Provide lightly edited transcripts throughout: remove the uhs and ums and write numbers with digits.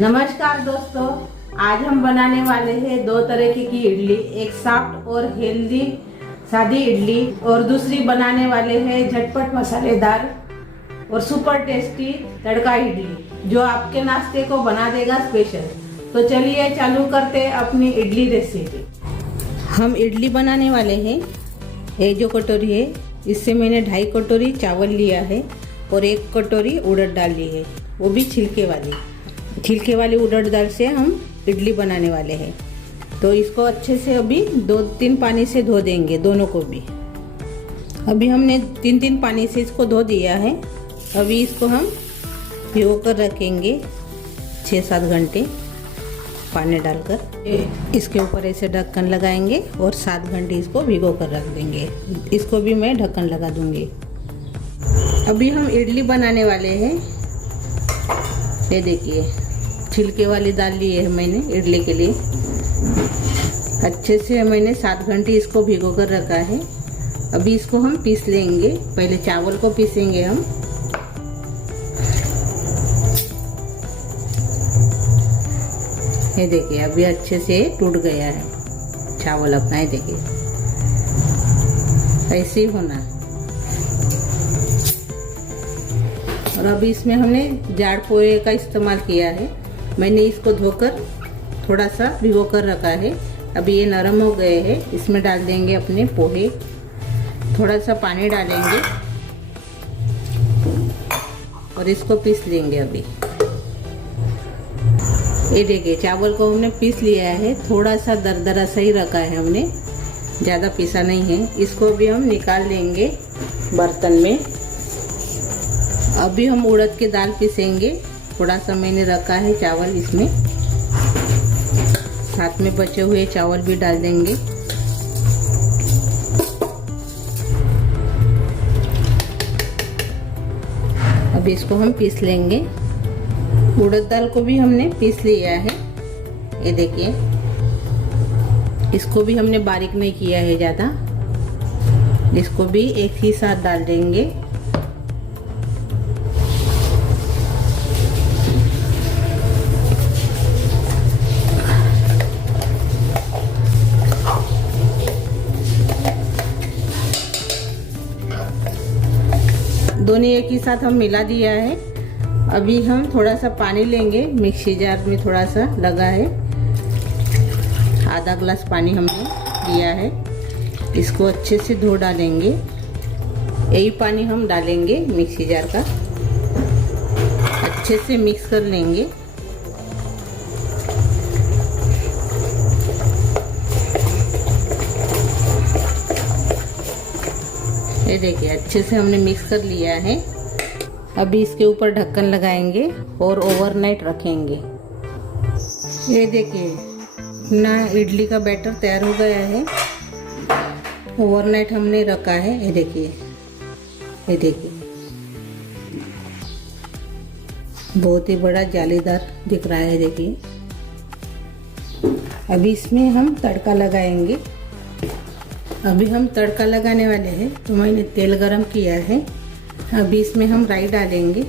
नमस्कार दोस्तों, आज हम बनाने वाले हैं दो तरह की इडली। एक सॉफ्ट और हेल्दी सादी इडली और दूसरी बनाने वाले हैं झटपट मसालेदार और सुपर टेस्टी तड़का इडली जो आपके नाश्ते को बना देगा स्पेशल। तो चलिए चालू करते हैं अपनी इडली रेसिपी। हम इडली बनाने वाले हैं। ये जो कटोरी है इससे मैंने 2.5 कटोरी चावल लिया है और 1 कटोरी उड़द दाल ली है, वो भी छिलके वाली उड़द दाल से हम इडली बनाने वाले हैं। तो इसको अच्छे से अभी 2-3 पानी से धो देंगे दोनों को भी। अभी हमने 3-3 पानी से इसको धो दिया है। अभी इसको हम भिगो कर रखेंगे 6-7 घंटे पानी डालकर। इसके ऊपर ऐसे ढक्कन लगाएंगे और 7 घंटे इसको भिगो कर रख देंगे। इसको भी मैं ढक्कन लगा दूंगी। अभी हम इडली बनाने वाले हैं। ये देखिए, छिलके वाली दाल ली है मैंने इडली के लिए। अच्छे से मैंने 7 घंटे इसको भिगो कर रखा है। अभी इसको हम पीस लेंगे। पहले चावल को पीसेंगे हम। ये देखिए, अभी अच्छे से टूट गया है चावल अपना। ये देखिए, ऐसे ही होना है। और अभी इसमें हमने जाड़ पोहे का इस्तेमाल किया है। मैंने इसको धोकर थोड़ा सा भिगो कर रखा है। अभी ये नरम हो गए हैं। इसमें डाल देंगे अपने पोहे। थोड़ा सा पानी डालेंगे और इसको पीस लेंगे। अभी ये देखिए, चावल को हमने पीस लिया है। थोड़ा सा दरदरा सा ही रखा है हमने, ज़्यादा पीसा नहीं है। इसको भी हम निकाल लेंगे बर्तन में। अभी हम उड़द की दाल पीसेंगे। थोड़ा सा मैंने रखा है चावल, इसमें साथ में बचे हुए चावल भी डाल देंगे। अब इसको हम पीस लेंगे। उड़द दाल को भी हमने पीस लिया है। ये देखिए, इसको भी हमने बारीक नहीं किया है ज़्यादा। इसको भी एक ही साथ डाल देंगे। दोनों एक ही साथ हम मिला दिया है। अभी हम थोड़ा सा पानी लेंगे। मिक्सी जार में थोड़ा सा लगा है, आधा ग्लास पानी हमने लिया है। इसको अच्छे से धो डालेंगे। यही पानी हम डालेंगे मिक्सी जार का। अच्छे से मिक्स कर लेंगे। ये देखिए, अच्छे से हमने मिक्स कर लिया है। अभी इसके ऊपर ढक्कन लगाएंगे और ओवरनाइट रखेंगे। ये देखिए ना, इडली का बैटर तैयार हो गया है। ओवरनाइट हमने रखा है। ये देखिए, ये देखिए, बहुत ही बड़ा जालीदार दिख रहा है। देखिए, अभी इसमें हम तड़का लगाएंगे। अभी हम तड़का लगाने वाले हैं। तो मैंने तेल गरम किया है। अभी इसमें हम राई डालेंगे,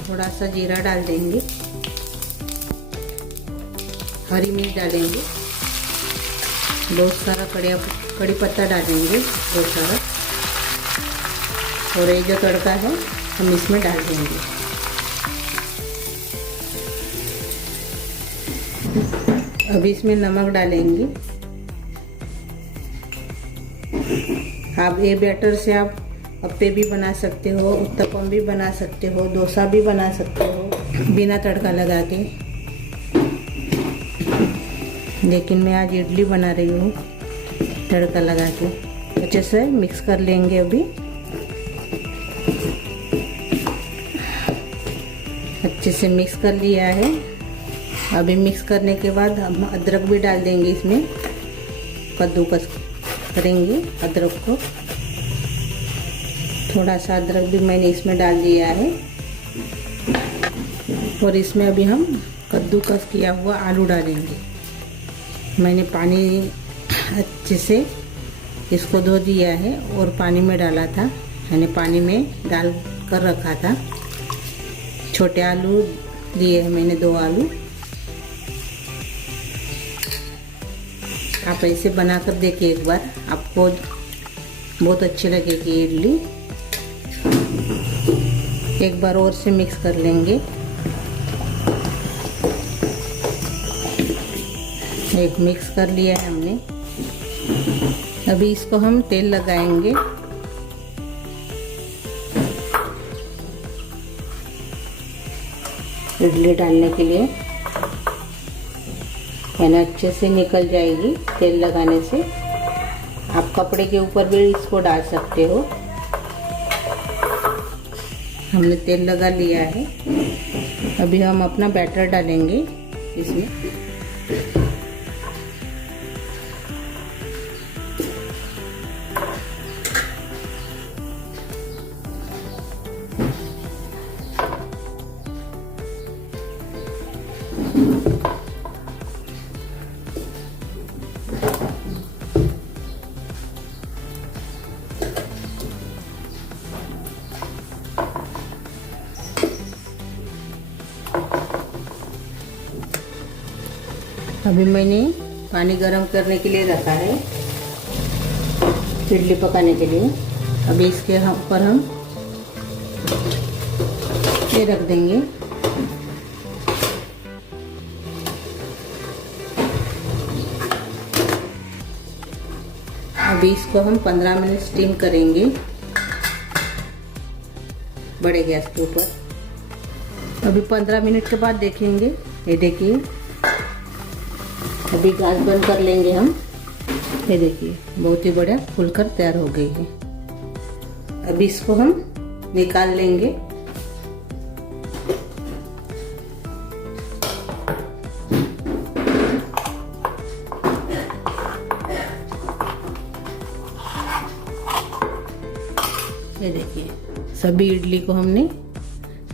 थोड़ा सा जीरा डाल देंगे, हरी मिर्च डालेंगे, बहुत सारा कड़ी पत्ता डालेंगे, बहुत सारा। और ये जो तड़का है हम इसमें डाल देंगे। अभी इसमें नमक डालेंगे। आप ये बैटर से आप अप्पे भी बना सकते हो, उत्तपम भी बना सकते हो, डोसा भी बना सकते हो बिना तड़का लगा के। लेकिन मैं आज इडली बना रही हूँ तड़का लगा के। अच्छे से मिक्स कर लेंगे। अभी अच्छे से मिक्स कर लिया है। अभी मिक्स करने के बाद हम अदरक भी डाल देंगे इसमें। कद्दूकस करेंगे अदरक को। थोड़ा सा अदरक भी मैंने इसमें डाल दिया है। और इसमें अभी हम कद्दूकस किया हुआ आलू डालेंगे। मैंने पानी अच्छे से इसको धो दिया है और पानी में डाला था। मैंने पानी में डाल कर रखा था। छोटे आलू लिए हैं मैंने 2 आलू। आप ऐसे बनाकर देखिए एक बार, आपको बहुत अच्छी लगेगी इडली। एक बार और से मिक्स कर लेंगे। एक मिक्स कर लिया है हमने। अभी इसको हम तेल लगाएंगे। इडली डालने के लिए यानी अच्छे से निकल जाएगी तेल लगाने से। आप कपड़े के ऊपर भी इसको डाल सकते हो। हमने तेल लगा लिया है। अभी हम अपना बैटर डालेंगे इसमें। अभी मैंने पानी गरम करने के लिए रखा है इडली पकाने के लिए। अभी इसके ऊपर हम ये रख देंगे। अभी इसको हम 15 मिनट स्टीम करेंगे बड़े गैस के ऊपर। अभी 15 मिनट के बाद देखेंगे। ये देखिए, अभी गैस बंद कर लेंगे हम। ये देखिए बहुत ही बढ़िया फूलकर तैयार हो गई है। अभी इसको हम निकाल लेंगे। ये देखिए सभी इडली को हमने,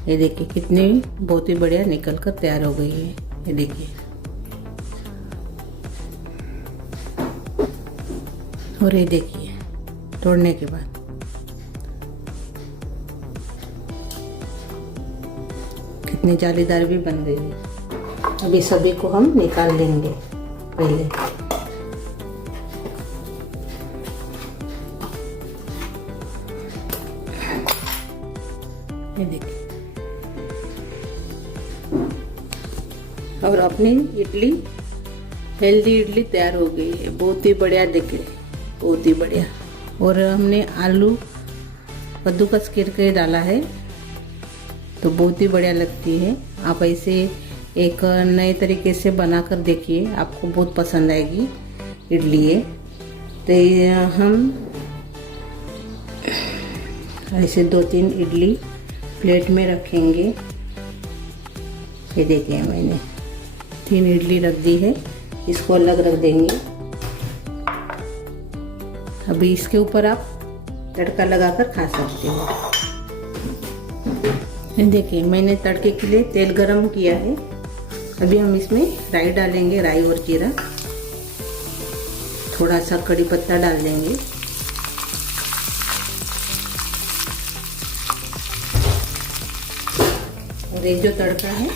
ये देखिए कितनी बहुत ही बढ़िया निकल कर तैयार हो गई है। ये देखिए, और ये देखिए तोड़ने के बाद कितनी जालीदार भी बन गई है। अभी सभी को हम निकाल लेंगे पहले। ये देखिए, और अपनी इडली, हेल्दी इडली तैयार हो गई है। बहुत ही बढ़िया दिखे, बहुत ही बढ़िया। और हमने आलू कद्दूकस करके डाला है तो बहुत ही बढ़िया लगती है। आप ऐसे एक नए तरीके से बनाकर देखिए, आपको बहुत पसंद आएगी इडली है। तो हम ऐसे 2-3 इडली प्लेट में रखेंगे। ये देखिए मैंने 3 इडली रख दी है, इसको अलग रख देंगे। अभी इसके ऊपर आप तड़का लगाकर खा सकते हो। ये देखिए मैंने तड़के के लिए तेल गरम किया है। अभी हम इसमें राई डालेंगे, राई और जीरा। थोड़ा सा कड़ी पत्ता डाल देंगे। और एक जो तड़का है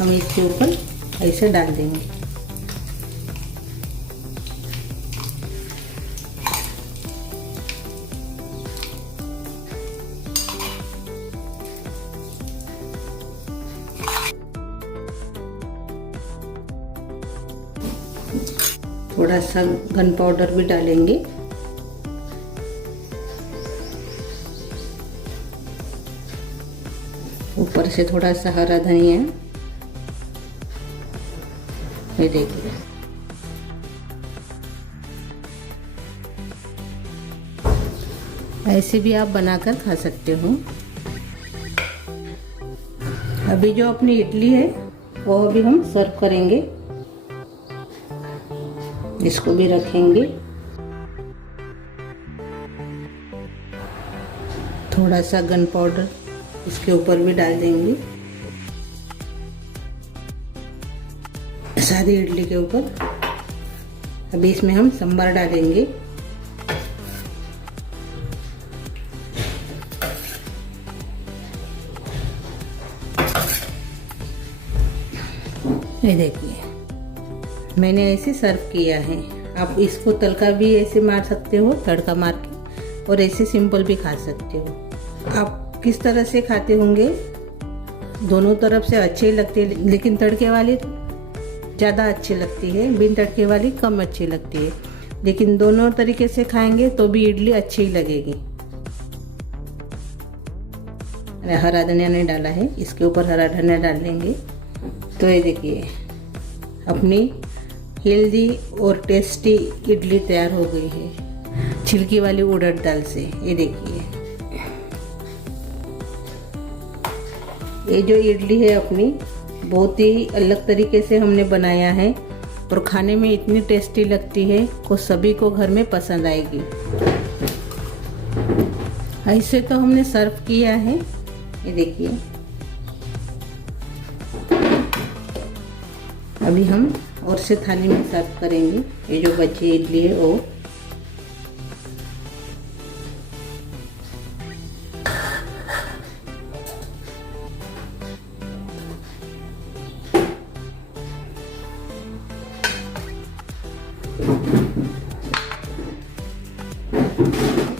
हम इसके ऊपर ऐसे डाल देंगे। थोड़ा सा गन पाउडर भी डालेंगे। ऊपर से थोड़ा सा हरा धनिया। ये देखिए, ऐसे भी आप बनाकर खा सकते हो। अभी जो अपनी इडली है वो अभी हम सर्व करेंगे। इसको भी रखेंगे। थोड़ा सा गन पाउडर इसके ऊपर भी डाल देंगे, सादी इडली के ऊपर। अभी इसमें हम सांभर डालेंगे। ये देखिए मैंने ऐसे सर्व किया है। आप इसको तड़का भी ऐसे मार सकते हो, तड़का मार के, और ऐसे सिंपल भी खा सकते हो। आप किस तरह से खाते होंगे? दोनों तरफ से अच्छे लगते हैं, लेकिन तड़के वाली ज़्यादा अच्छी लगती है, बिन तड़के वाली कम अच्छी लगती है। लेकिन दोनों तरीके से खाएंगे तो भी इडली अच्छी ही लगेगी। हरा धनिया नहीं डाला है, इसके ऊपर हरा धनिया डाल लेंगे। तो ये देखिए अपनी हेल्दी और टेस्टी इडली तैयार हो गई है छिलकी वाली उड़द दाल से। ये देखिए ये जो इडली है अपनी बहुत ही अलग तरीके से हमने बनाया है और खाने में इतनी टेस्टी लगती है कि सभी को घर में पसंद आएगी। ऐसे तो हमने सर्व किया है। ये देखिए अभी हम और से थाली में सर्व करेंगे। ये जो बची इडली है वो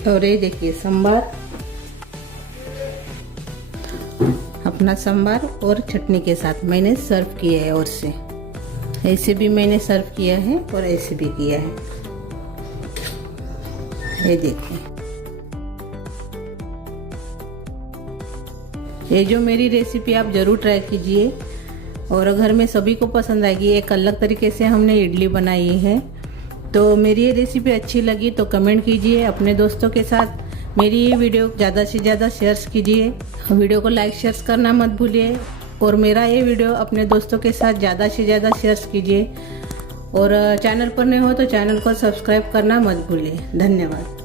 और ये देखिए सांभर, अपना सांभर और चटनी के साथ मैंने सर्व किया है। और से ऐसे भी मैंने सर्व किया है और ऐसे भी किया है। ये देखिए ये जो मेरी रेसिपी आप ज़रूर ट्राई कीजिए और घर में सभी को पसंद आएगी। एक अलग तरीके से हमने इडली बनाई है। तो मेरी ये रेसिपी अच्छी लगी तो कमेंट कीजिए, अपने दोस्तों के साथ मेरी ये वीडियो ज़्यादा से ज़्यादा शेयर कीजिए। वीडियो को लाइक शेयर करना मत भूलिए और मेरा ये वीडियो अपने दोस्तों के साथ ज़्यादा से ज़्यादा शेयर कीजिए। और चैनल पर नए हो तो चैनल को सब्सक्राइब करना मत भूलिए। धन्यवाद।